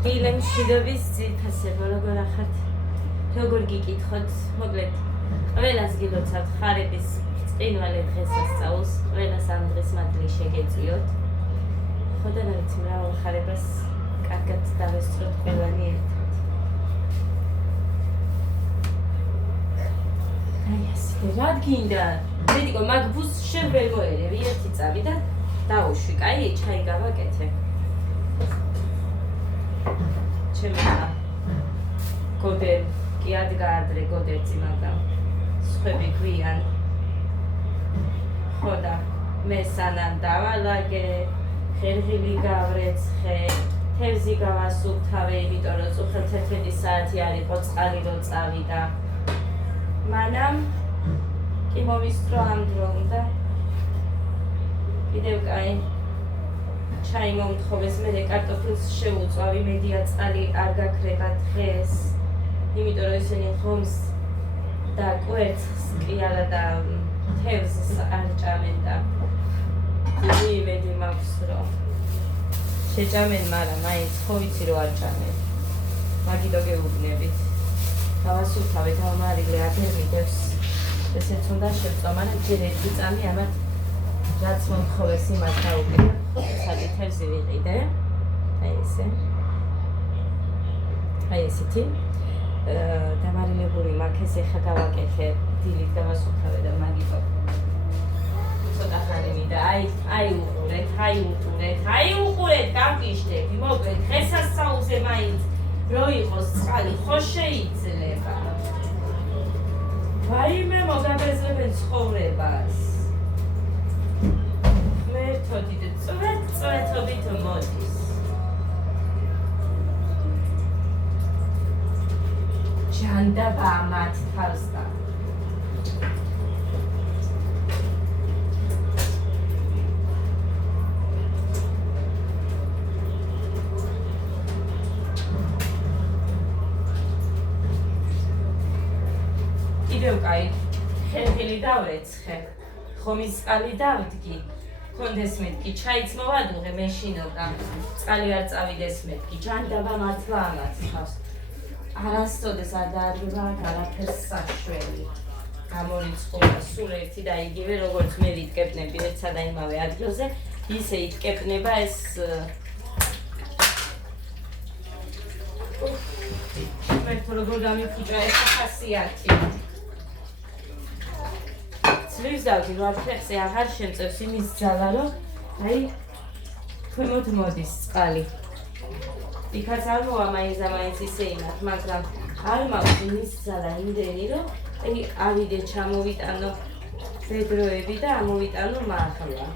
მშვიდობის ძირფასება, როგორ ახართ, როგორ გიკითხოთ, მოკლედ, ყველას გილოცავთ ხარების წინვალე დღესასწაულს, ყველას ამ დღეს მადლი შეგეწიოთ. ხოდა რა ვიცი, მრავალ ხარებას კარგად დავესწროთ ყველანი ერთად. აი ასე, რა გინდა? მედიკო, მაგ ბუს შენ ვერ მოერევი, ერთი წავი და დაუშვი, კაი, ჩაი გავაკეთე. ჩემი გოდერ კი ადგა ადრე გოდერცი, მაგრამ სხვები გვიან. ხოდა მე სანამ დავალაგე, ხერხილი გავრეცხე, თევზი გავასუფთავე, იმიტომ რომ წუხელ 11 საათი არ იყო წყალი რო წავიდა. მანამ კი მომისწრო ამ დრო უნდა კიდევ კაი ჩაი მომთხოვეს, მე კარტოფილს შევუწვავი, მედია წყალი არ გაქრება დღეს, იმიტომ რომ ისინი ხომს და კვერცხს კი არა და თევზს არ ჭამენ და იმედი მაქვს რომ შეჭამენ, მაგრამ მაინც ხო ვიცი რომ არ ჭამენ. მაგიტო გეუბნებით. დავასუფთავე, დავამარილე, აღარ მიდევს. ესეც უნდა შევწვა, მაგრამ ჯერ ერთი წამი ამათ რაც მომთხოვეს იმას დაუკიდე. ხოთი თევზი ვიყიდე. აი ესე. აი ესეთი. დამარილებული მაქეს ეხა გავაკეთე, დილით დავასუფთავე და მაგიტო. ცოტა ხანი მინდა. აი უყურეთ, გამგიშდები, მოკლედ, დღესასწაულზე მაინც რო იყოს წყალი, ხო შეიძლება. ვაიმე მოგაბეზრებენ ცხოვრებას. ღმერთოდით წვეთობით მოდის. ჯანდაბა მათ თავს და კიდევ კაი, ხერხილი დავრეცხე, ხომის წყალი დავდგი, კონდეს მეთქი, ჩაიც მოვადუღე მეშინოდა, წყალი არ წავიდეს მეთქი, ჯანდაბა მართლა ამათ თავს. არასოდეს არ დაადგება არაფერს საშველი. გამორიცხული სულ ერთი და იგივე, როგორც მე ვიტკეპნები ერთსა და იმავე ადგილზე, ისე იტკეპნება ეს მერტო როგორ გამიფუჭა ეს ხასიათი. ძლივს დავდი, რომ ფეხზე აღარ შემწევს იმის ძალა, რომ აი ქვემოთ მოდის წყალი. იქაც არ მოვა მაინც ისე იმათ, მაგრამ არ მაქვს იმის ძალა იმდენი, რომ ავიდე ჩამოვიტანო ბედროები და ამოვიტანო მაღლა.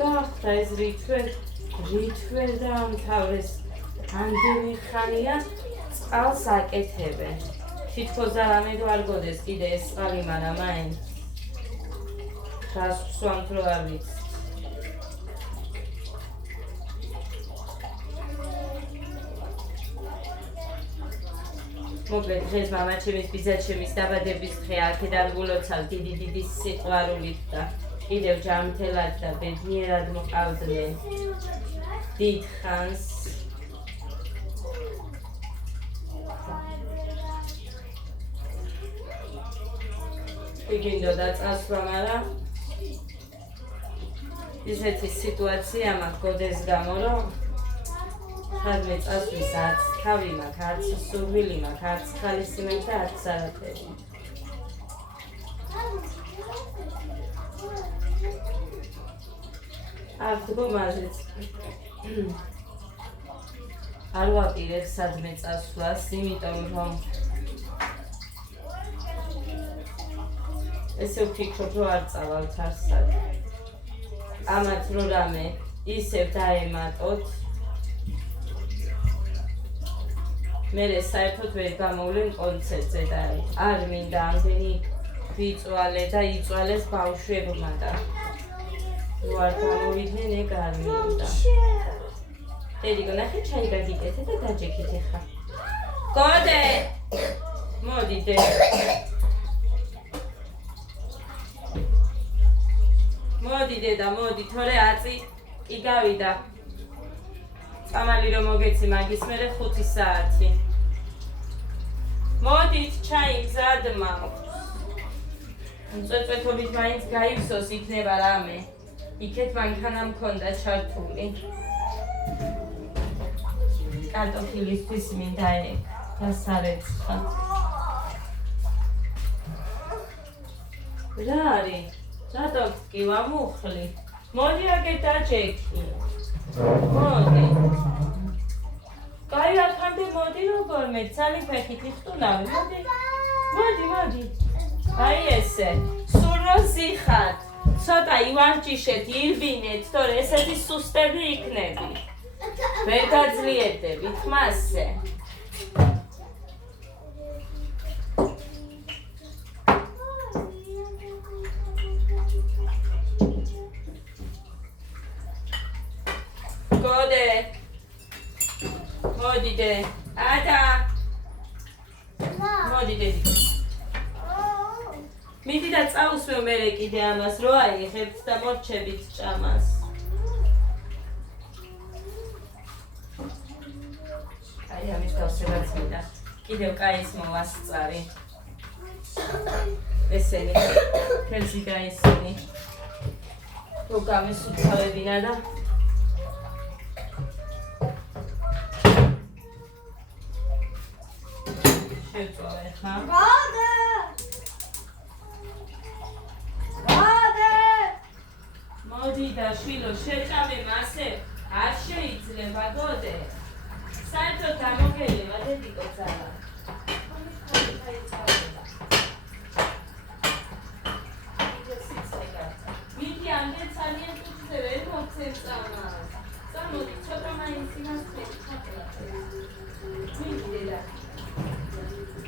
გახდა ეს რითვე დაამთავრეს, ამდენი ხანია წყალს აკეთებენ. თითქოს არამედ არ გოდეს კიდე ეს წყალი, მაგრამ მაინც რას ვსვამთ რო არ ვიცი. მოკლედ დღეს მამაჩემის, ბიძაჩემის დაბადების დღე, აქედან გულოცავ დიდი სიყვარულით და კიდევ ჯანმრთელად და ბედნიერად მოყავდნენ დიდ ხანს. იგინდოდა წასვლა, მაგრამ ისეთი სიტუაცია მაქვს გოდეს გამო, რომ ხადმე წასვლის არც თავი მაქვს, არც სურვილი მაქვს, არც ხალისიმექ და არც არაფერი. არ ვდგო მაზეც. არ ვაპირებ სადმე წასვლას, იმიტომ რომ ესე ვფიქრობ, რომ არ წავალთ არსად. ამათ რო რამე ისევ დაემატოთ, მერე საერთოდ ვერ გამოვლენ კონცერტზე და არ მინდა ამდენი ვიწვალე და იწვალეს ბავშვებმა და რო არ გამოვიდნენ, ეგ არ მინდა. დედიკო, ნახე ჩაი გაგიკეთე და დაჯექით ეხა. გოდე! მოდი, მოდიდე. მოდიდე და მოდი, თორე აწი კი გავიდა. წამალი რომ მოგეცი მაგის მერე 5 საათი. მოდით, ჩაი მზად მაქვს. წვეთობით მაინც გაივსოს იქნება რამე. იქეთ მანქანა მქონდა ჩართული. კარტოფილისთვის მინდა ეგ დასარეცხა. რა არის? რატომ კი ვამუხლი? მოდი აგე დაჯექი. მოდი. კაი აქამდე მოდი როგორმე, ცალი ფეხით იხტუნავი. მოდი. აი ესე. სულ რომ სიხარ. ცოტა ივარჯიშეთ, ირბინეთ, თორე ესეთი სუსტები იქნები. ვერ გაძლიერდებით მასზე. გოდე. მოდიდე. ადა. მოდიდე. მიდი და წავუსვევ მერე კიდე ამას, რო აიღებთ და მორჩებით ჭამას. აი ამის გავსებაც მინდა. კიდევ კაის მოვასწარი. ესენი. ხელში გაისინი. რო გამესუთავებინა და შევწოვე ხა. მოდი და შვილო შეჭამე მასე არ შეიძლება გოდე. საერთოდ გამოგელება დედიკო ძალა. მიდი ამდენ ძალიან კუჩზე ვერ მოგცემ წამას. წამოდი ცოტა მაინც იმას ხეთქატლა. მიდი დედა.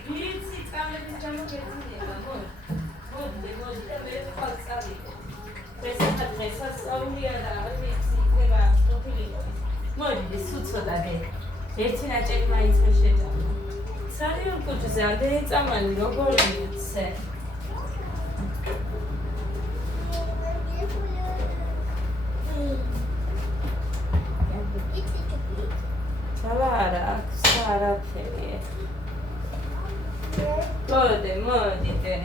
ვიცი წამების გამოგეცინება მოდი და ვერ ხვალ წავიდე. დღესასწაულია და ვიცი იქნება ყოფილიყო. მოდი სუცოდა დე. ერთი ნაჭერი მაინც მე შეჭამა. ძალიან კუჩზე ამდენი წამალი როგორ მიცე? ძალა არ აქვს არაფერი. გოდე მოდიდე.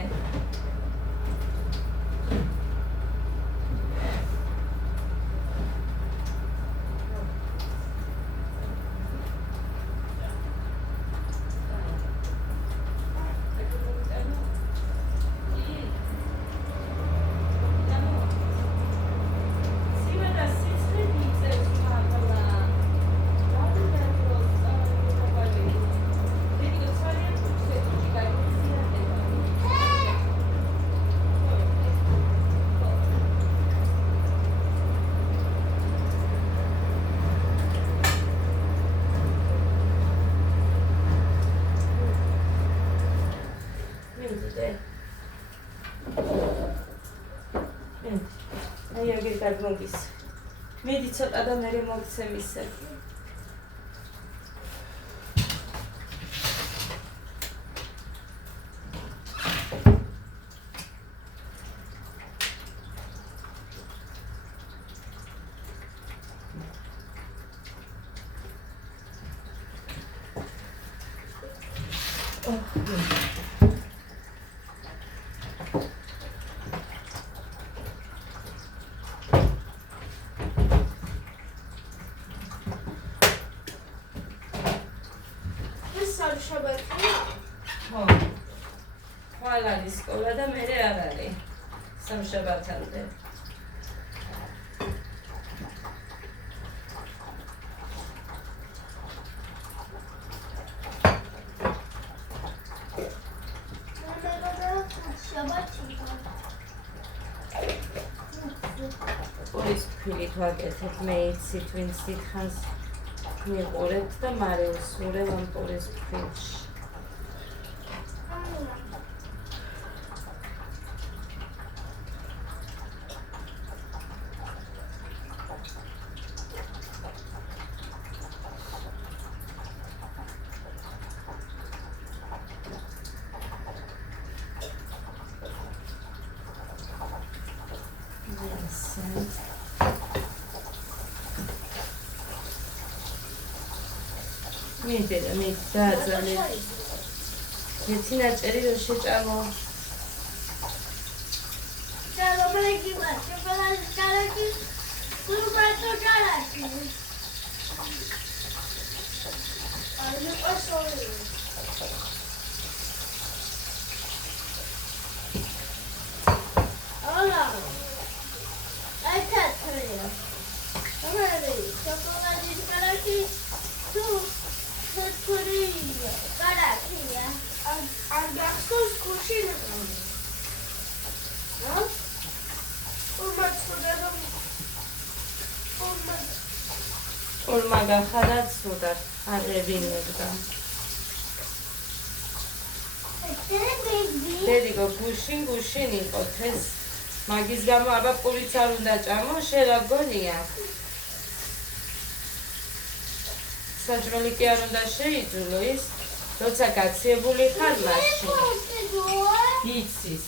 აი აგერ დაგმოგის. მიდი ცოტა და მერე მოგცემ ისე. ხვალადი სკოლა და მერე არ არის სამშაბათამდე. პურის ფქვილით ვაკეთებ, მე იცით ვინც დიდხანს მიყურებთ და მარე უსურევ ამ პურის ფქვილში. მინდა მე დააძალე. მეცინაჭერი რო შეჭამო. Celebrate what? Celebrate Olmaga xadad sudar აღებინებდა. დედიკო გუშინ იყო ეს მაგის გამო აბა პულიც არ უნდა ჭამო, შენ რა გონია? საჭმელი კი არ უნდა შეიძულო ის, როცა გაციებული ხარ მაშინ. იცის.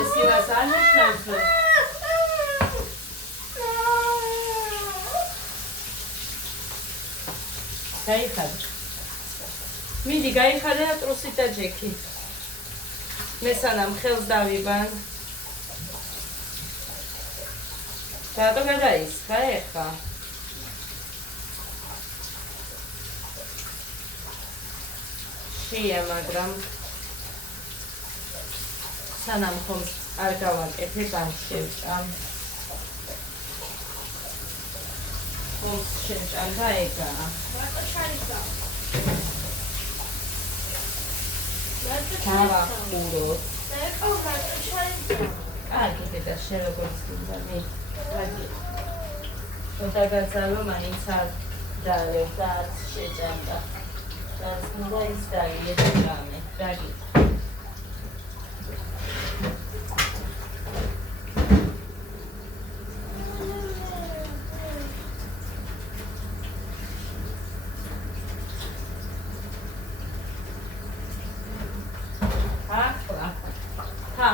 ეს იმას არ ნიშნავს, რომ გაიხადე. მიდი გაიხადე და ტრუსით და ჯექი. მე სანამ ხელს დავიბან. რატო გადაისხა ეხა? შეია, მაგრამ სანამ ხომს არ გავაკეთებ, არ შევჭამ. ხომს შევჭამ და ეგაა. დავახუროთ. კარგი დედა, შენ როგორც გინდა, მე კარგი. ხოდა გაცალო მაინც არ დალევ და არც შეჭამდა. რაც უნდა ის დაიეჭ რამე, კარგი.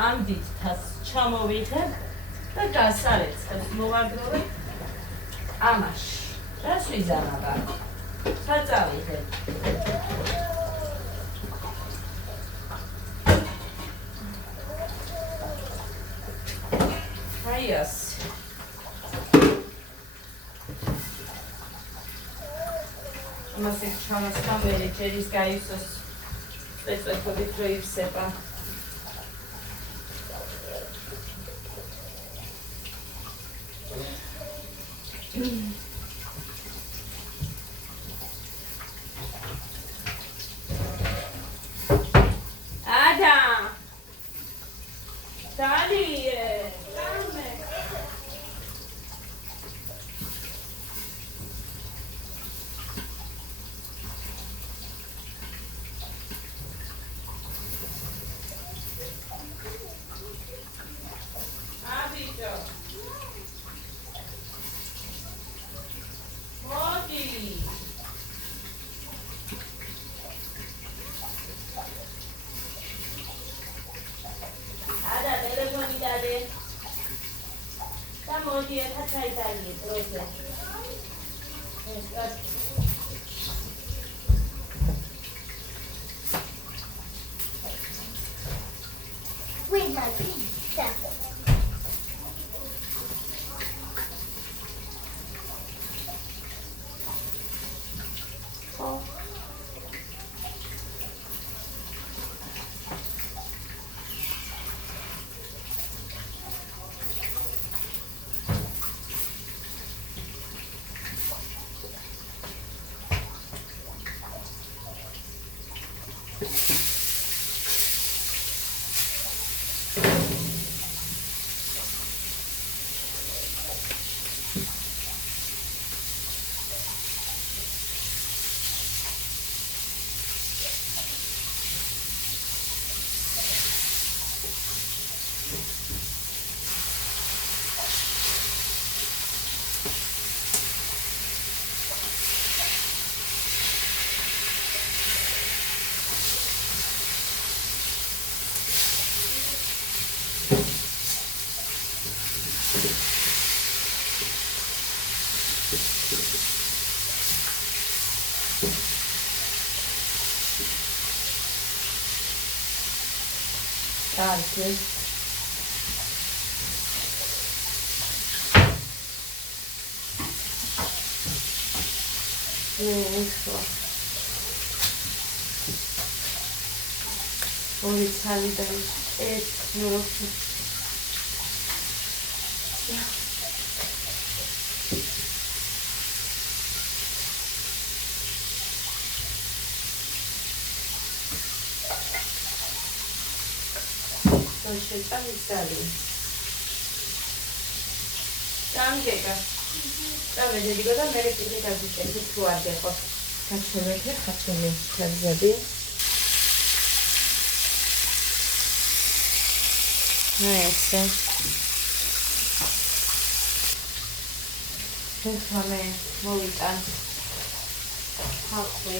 ამდით თას ჩამოვიღებ და გასარეცხებ მოვაგროვებ ამაში. რას ვიზამაბა? საწავიღებ. აი ასე. ამასე ჩამასხამელი ჯერის გაიცოს სპეციფიკობით რო იფსება. Ada! Dali! Dame! Abito! Modia takai tali, prosa. Where's my pizza? Oh. კარგი. ხო. ორი ცალიდან ერთი როქი. შეწამისალი. გამგება. წამედები და მე კიდე გაგიჭერდი თუ არ გეხო. გაჩვენე ხაჩემი ხაზები. ნაესე. ხამე მოვიტან. ხახვი.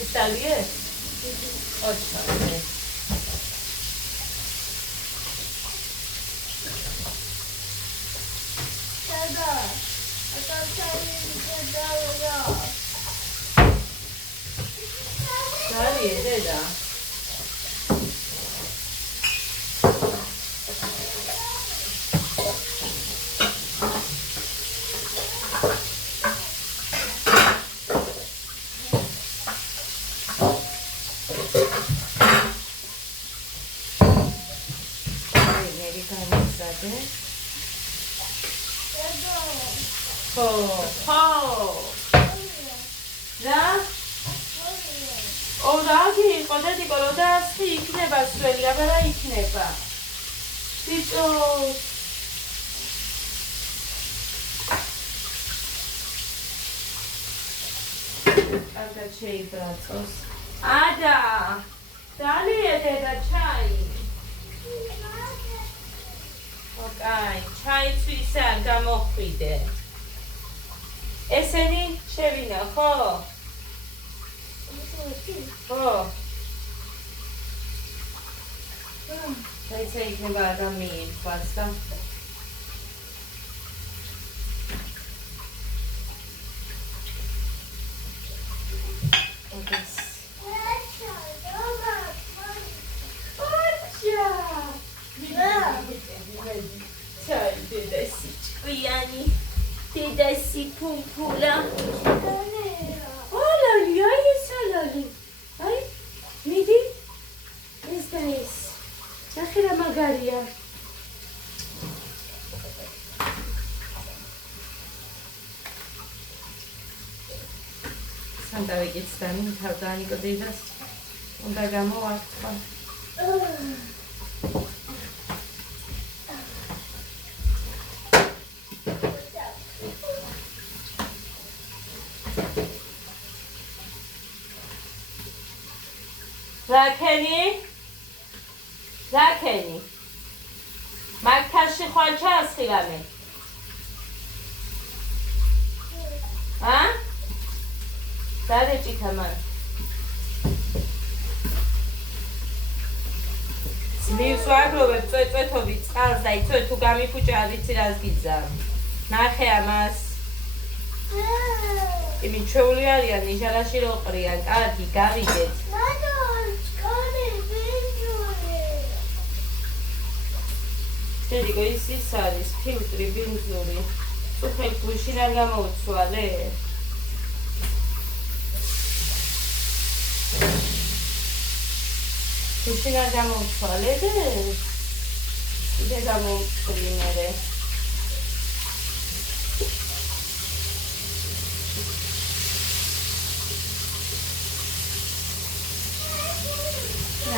Installé? Okay. Ada, dali da chai. Okay, chai tsisa gamokhvide. Eseni shevina, kho? Kho. Let's say ikneba adami pasta. Desi pumpula. Oh, lali, ay, esa lali. Ay, midi. Esta es. Najera magaria. Santa Vegetstan, Tardani Godedas. Und da gamo akva. Rakeni. Maktashi khwancha askhilame. Ha? Dare chikaman. Sivswaglobe tsvetsovi tsqals da itsve tu gamifucha ar vitsi ras gidza. Nakhe amas. Imi cheuli arიან nijarashi ro qrიან. Kargi gavidet. Dedico is არის ფილტრი ბენზური. უხელ გუშინ არ გამოუცვალე. გუშინ არ გამოუცვალე და იდე გამოუცვლინერე.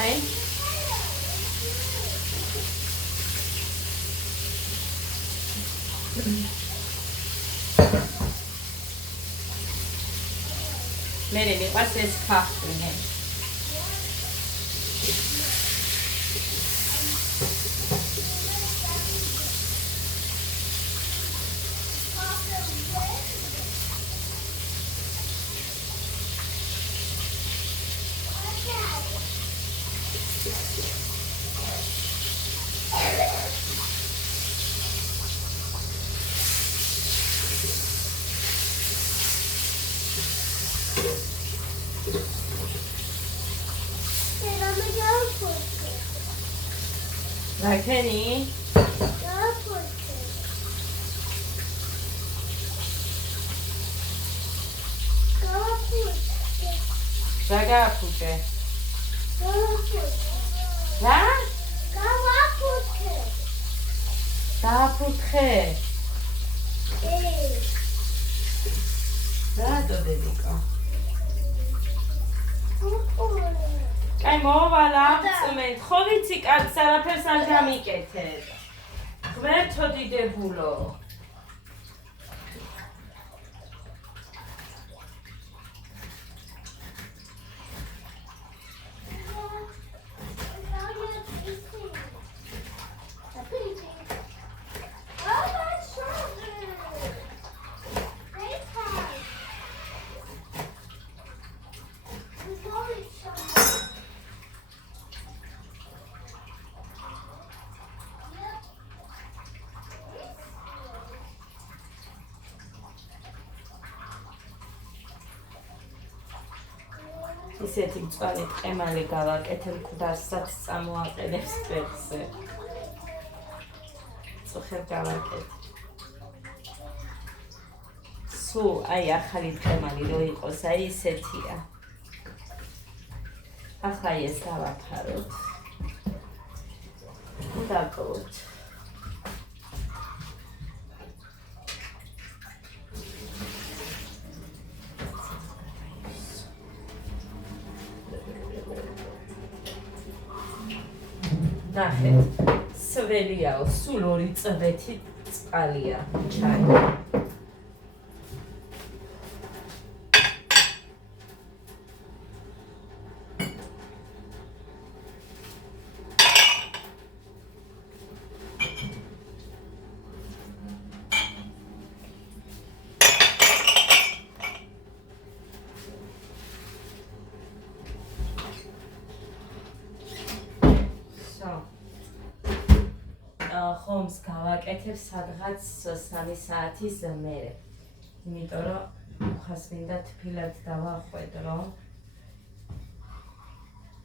აი მე მიყვარს ეს ფახტუნე. Rakeni? Ragapute. Რა? Gapute. რატო დედიკო? აი მოვალა წმენ, ხო ვიცი კაცს არაფერს არ გამიკეთებ. ღმერთო დიდებულო. ისეთი მწვანე ტყემალი გავაკეთებ მკვდარსაც წამოაყენებს ტვერზე. წუხებ გავაკეთებ. სულ აი ახალი ტყემალი რო იყოს, აი ისეთია. ახლა ეს დავაფაროთ. დავკოვოთ. ნახეთ, სველიაო, სულ 2 წვეთი წყალია ჩაი. ხომს გავაკეთებ სადღაც 3 საათის მერე. იმიტომ რომ მუხას მინდა თბილად დავახვედრო.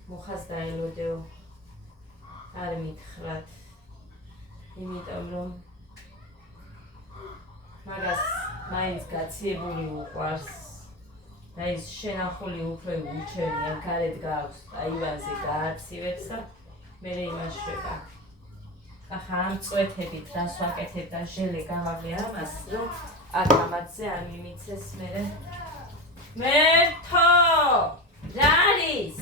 მუხას დაელოდეო. არ მითხრათ. იმიტომ რომ მაგას მაინც გაციებული უყვარს. და ის შენახული უფრო უჩვენია, გარეთ გააქვს აივანზე გააცივებს და მერე იმაშვება. ახლა ამ წვეთებით რას ვაკეთებ და ჟელე გავავლე ამას, რომ აქ ამათზე არ მიმიცეს მერე. მერთო! რა არის?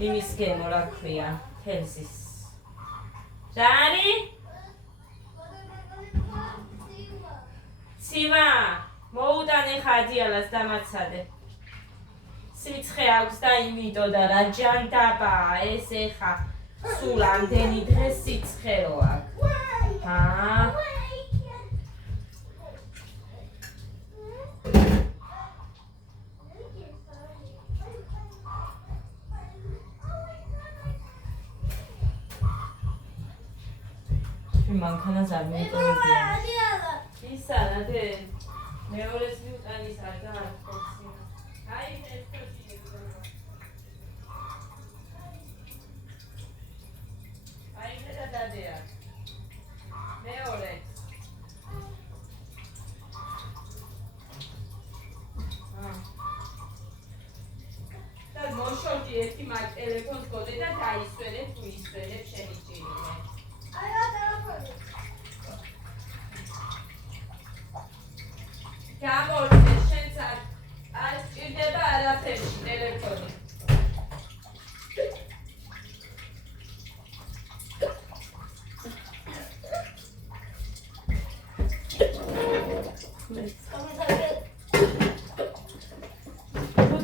იმის გემო რა ქვია, თელსის. რა არის? ცივა! მოუდანე ხადიალას დამაცადე. სიცხე აქვს და იმიტომ და რა ჯანდაბაა ეს ეხა. სულ ამდენი დღე სიცხეო აქვს. მანქანას არ მიიტოვებია. ისა რა დე მეორეს მიუტანის არ გააქვს. აი ეს დადეა. მეორე. და მოშორდი ერთი მაგ ტელეფონს გოდე და დაისვენე თუ ისვენებ შენი ჭირიმე. აი რა ტელეფონი. გამორჩე შენც არ სჭირდება არაფერში ტელეფონი.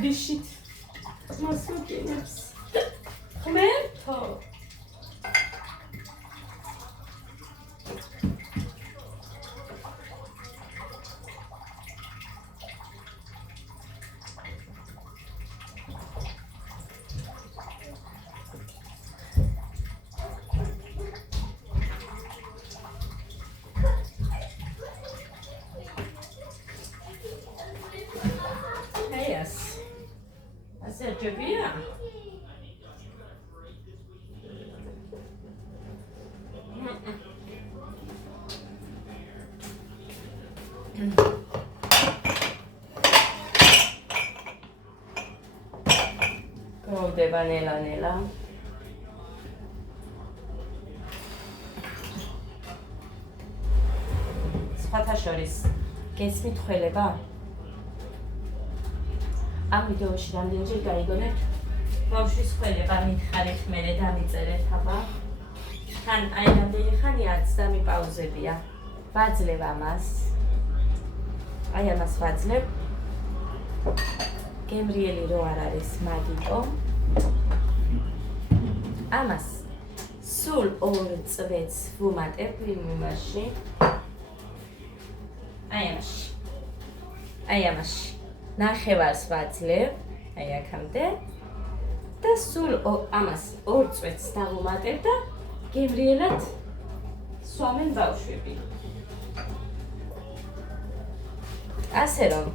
უდიშით მას მოგინებს ღმერთო Sergevia. Grodeva nela. სხვათა შორის გესმით ხველება? ამ ვიდეოში რამდენჯერ გაიგონებთ ბავშვის ხველება მითხარით მერე დამიწერეთ აბა თან აი რამდენი ხანია ცდამი პაუზებია ვაძლევ ამას აი ამას ვაძლევ გემრიელი რო არ არის მაგიტო ამას სულ 2 წვეთს ვუმატებ იმაში აი ამაში ნახევარს ვაძლევ, აი აქამდე და სულ ამას 2 წვეთს დავუმატებ და გემრიელად სვამენ ბავშვები. ასე რომ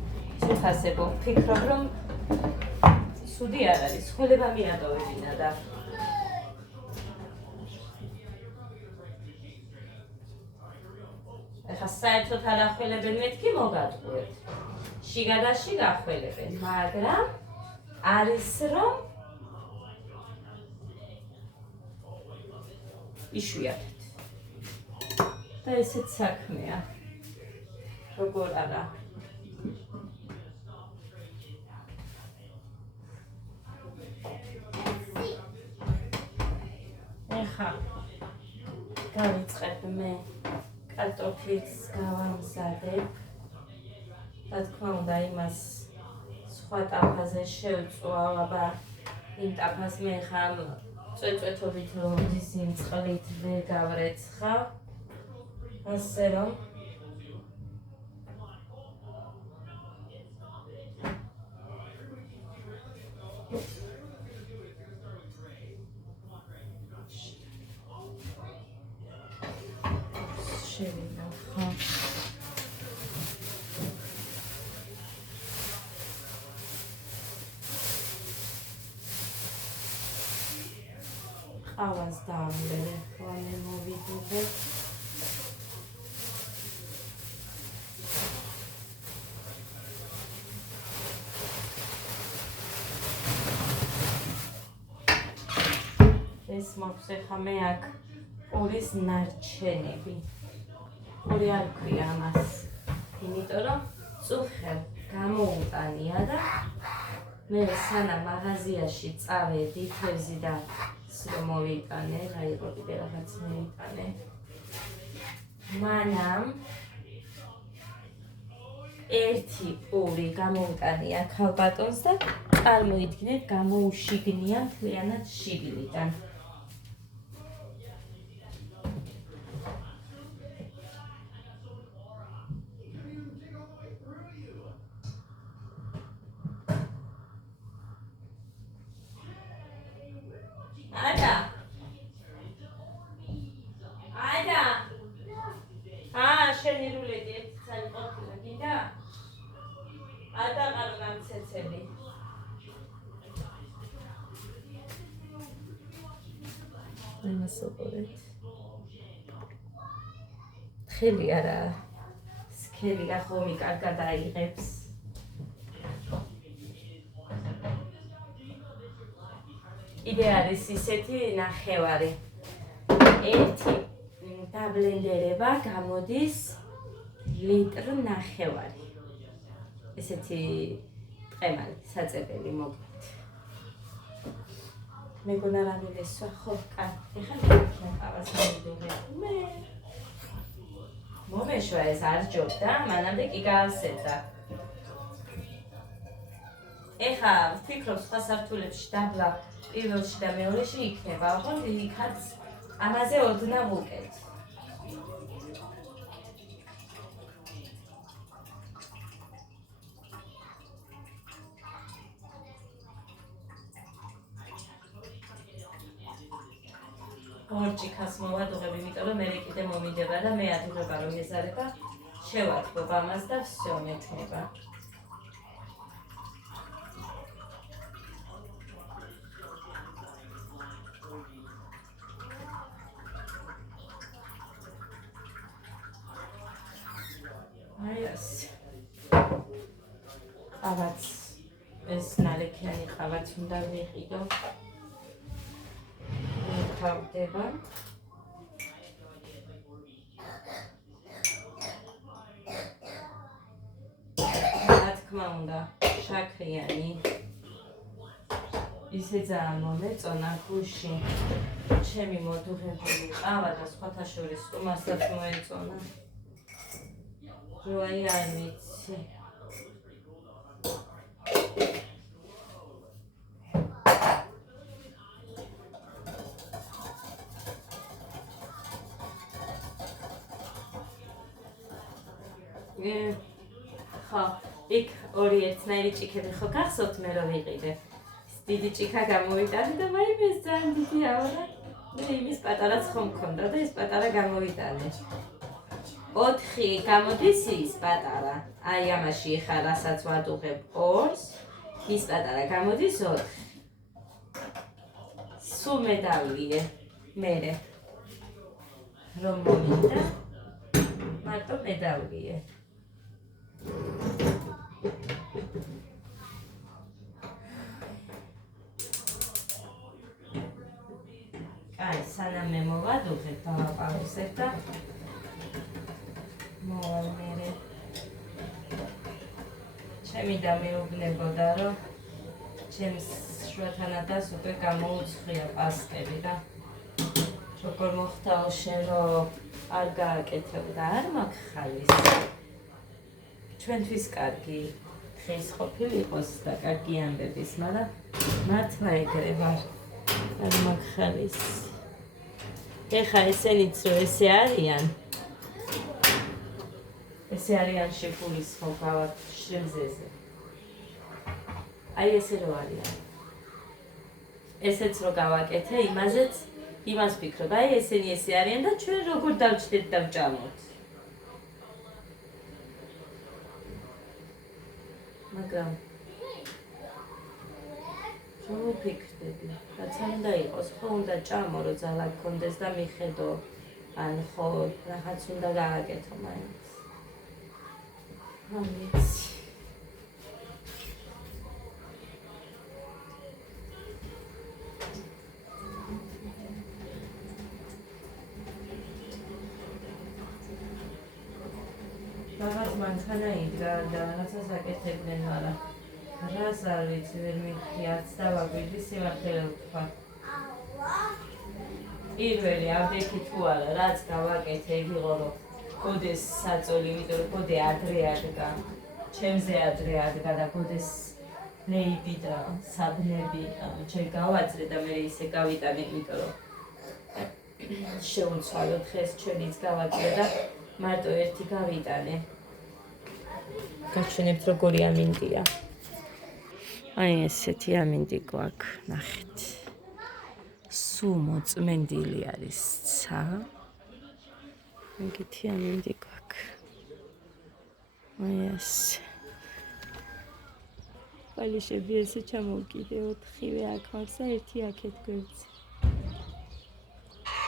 შეფასებო, ვფიქრობ რომ სუდი არ არის, ხველება მიატოვებინა და ეხლა საერთოდ არ ახველებენ მეთქი მოგატყუეთ. შიგადაში გახველებენ, მაგრამ არის რომ იშვიათად. და ესეც საქმეა. როგორ არა. ეხლა გავიწყებ მე კარტოფილს გავამზადებ. რა თქმა უნდა იმას სხვა ტაფაზე შევწვავ, აბა იმ ტაფას მე ხამ წვეთობით ლომდის იმ წყლით ვერ გავრეცხავ. ასე რომ შევინახავ. ყავას დავამლე, ხოლმე მოვიდობ. ეს მაქვს ახლა მე აქ პურის ნარჩენები. პური არ ქვია ამას, იმიტომ რომ წუხელ გამოუტანია და მე სანამ მაღაზიაში წავედი თევზი და რომ მოვიტანე, რა იყო კიდე რაღაც მოვიტანე. მანამ ერთი პური გამოუტანია ქალბატონს და წარმოიდგინეთ გამოუშიგნია მთლიანად შიგნიდან. შენი რულეტი ერთი ცალი ყოფილა, გინდა? ადაყარო გამცეცები. იმას უყურეთ. ხელი არა. სქელი ახომი კარგად აიღებს. კიდე არის ისეთი ნახევარი. ერთი დაბლენდერება გამოდის ლიტრ ნახევარი. ესეთი ტყემალი, საწებელი მოგდით. მეგონა რამილესვა, ხო, კაი. ეხლა ყავას მოვიდობ. მე მომეშვა ეს არ ჯობდა, მანამდე კი გაასეთა. ეხა ვფიქრობ სხვა სართულებში დაბლა პირველში და მეორეში იქნება, ოღონდ იქაც ამაზე ოდნავ უკეთ. ორ ჭიქას მოვადუღებ, იმიტომ რომ მე კიდე მომიდება და მე ადუღება რომ ეზარება შევათბობ ამას და всё მექნება. აი ასე. ყავაც ეს ნალექიანი ყავაც უნდა ვიყიდო. თავდება. რა თქმა უნდა, შაქრიანი. ისე ძალიან მომეწონა გუში. ჩემი მოდუღებული ყავა და სხვათა შორის უმასაც მოეწონა. რო აი არ ვიცი. ხო, იქ ორი ერთნაირი ჭიქები ხო გახსოვთ მე რომ ვიყიდე. დიდი ჭიქა გამოვიტანე და მაიმე ეს ძალიან დიდი აორა. მე იმის პატარაც ხომ მქონდა და ეს პატარა გამოვიტანე. 4 გამოდის ის პატარა. აი ამაში ხა რასაც ვადუღებ 2-ს, ის პატარა გამოდის 4. სულ მე დავლიე. მერე რომ მომიდა მარტო მე დავლიე. აი, სანამ მე მოვადუღებ, დავაპაუზებ და მოვალ მერე. ჩემი და მეუბნებოდა, რომ ჩემს შუათანადას უკვე გამოუცხრია პასტები და როგორ მოხდაო შენ, რომ არ გააკეთებ და არ მაქვს ხალის. ჩვენთვის კარგი დღის ყოფილი იყოს და კარგი ამბების, მაგრამ მართლა ეგრე ვარ. არ მაქვს ხალის. ეხა ესენიც რო ესე არიან. ესე არიან შეფულის ხო გავარ შრემზეზე. აი ესე რო არიან. ესეც რო გავაკეთე, იმაზეც იმას ვფიქრობ, აი ესენი ესე არიან და ჩვენ როგორ დავჭდეთ და ვჭამოთ. მაგრამ რომ ვფიქრდები, რაცა უნდა იყოს, ხო უნდა ჭამო, რომ ძალა გქონდეს და მიხედო, ან ხო რაღაც უნდა გააკეთო მაინც. არ ვიცი. რაღაც მანქანა იდგა და რაღაცას აკეთებდნენ, მაგრამ რას არ ვიცი, ვერ მივხვდი, არც დავაგვირდი, სიმართლე ვთქვა. პირველი აპდეითი თუ არა, რაც გავაკეთე, ეგ იყო, რომ გოდეს საწოლი, იმიტომ რომ გოდე ადრე ადგა, ჩემზე ადრე ადგა და გოდეს ლეიბი და საბნები, ჩვენ გავაძრე და მე ისე გავიტანე, იმიტომ რომ შეუცვალო დღეს ჩვენიც გავაძრე და მარტო ერთი გავიტანე. გაჩვენებთ როგორი ამინდია. აი ესეთი ამინდი გვაქვს, ნახეთ. სულ მოწმენდილი არის ცა. ეგეთი ამინდი გვაქვს. აი ესე. პალიშები ესე ჩამოვკიდე 4-ვე აქ მაქვს და ერთი აქეთ გვერდზე.